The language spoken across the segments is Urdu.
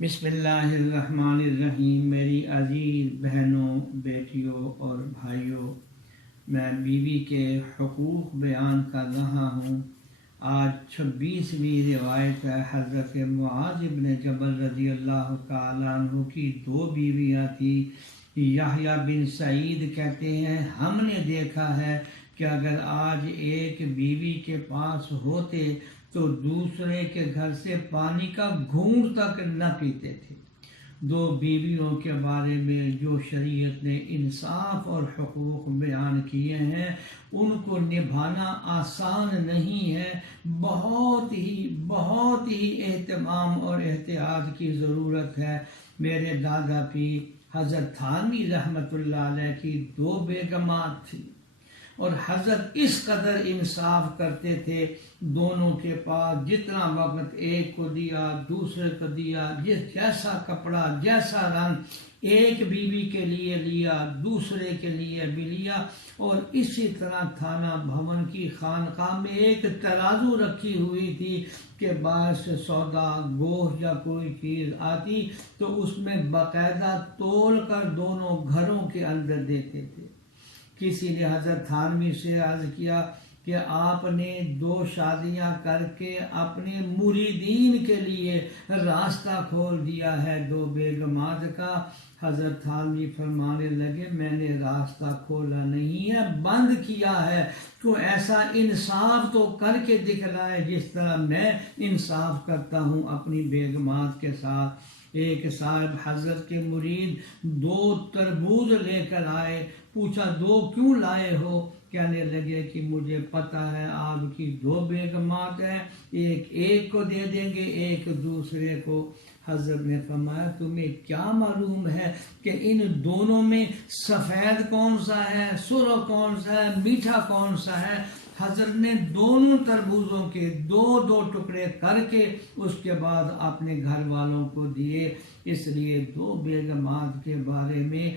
بسم اللہ الرحمن الرحیم۔ میری عزیز بہنوں، بیٹیوں اور بھائیوں، میں بیوی کے حقوق بیان کر رہا ہوں۔ آج 26ویں روایت ہے۔ حضرت معاذ بن جبل رضی اللہ تعالیٰ عنہ کی 2 بیویاں تھیں۔ یحییٰ بن سعید کہتے ہیں ہم نے دیکھا ہے کہ اگر آج ایک بیوی کے پاس ہوتے تو دوسرے کے گھر سے پانی کا گھونٹ تک نہ پیتے تھے۔ 2 بیویوں کے بارے میں جو شریعت نے انصاف اور حقوق بیان کیے ہیں ان کو نبھانا آسان نہیں ہے۔ بہت ہی اہتمام اور احتیاط کی ضرورت ہے۔ میرے دادا پیر حضرت تھانوی رحمۃ اللہ علیہ کی 2 بیگمات تھیں اور حضرت اس قدر انصاف کرتے تھے، دونوں کے پاس جتنا وقت ایک کو دیا دوسرے کو دیا، جیسا کپڑا جیسا رنگ ایک بیوی کے لیے لیا دوسرے کے لیے بھی لیا، اور اسی طرح تھانہ بھون کی خانقاہ میں ایک ترازو رکھی ہوئی تھی کہ باہر سے سودا گوشت یا کوئی چیز آتی تو اس میں باقاعدہ تول کر دونوں گھروں کے اندر دیتے تھے۔ کسی نے حضرت تھانوی سے عرض کیا کہ آپ نے 2 شادیاں کر کے اپنے مریدین کے لیے راستہ کھول دیا ہے 2 بیگمات کا۔ حضرت تھانوی فرمانے لگے میں نے راستہ کھولا نہیں ہے، بند کیا ہے۔ تو ایسا انصاف تو کر کے دکھلائے جس طرح میں انصاف کرتا ہوں اپنی بیگمات کے ساتھ۔ ایک صاحب حضرت کے مرید 2 تربوز لے کر آئے، پوچھا 2 کیوں لائے ہو؟ کہنے لگے کہ مجھے پتا ہے آپ کی 2 بیگمات ہیں، ایک کو دے دیں گے ایک دوسرے کو۔ حضرت نے فرمایا تمہیں کیا معلوم ہے کہ ان دونوں میں سفید کون سا ہے، سرخ کون سا ہے، میٹھا کون سا ہے؟ حضرت نے دونوں تربوزوں کے 2 ٹکڑے کر کے اس کے بعد اپنے گھر والوں کو دیے۔ اس لیے 2 بیگمات کے بارے میں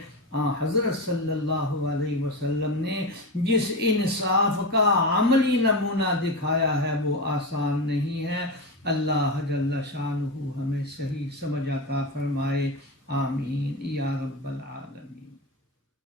حضرت صلی اللہ علیہ وسلم نے جس انصاف کا عملی نمونہ دکھایا ہے وہ آسان نہیں ہے۔ اللہ جل شانہ ہمیں صحیح سمجھ عطا فرمائے، آمین یا رب العالمین۔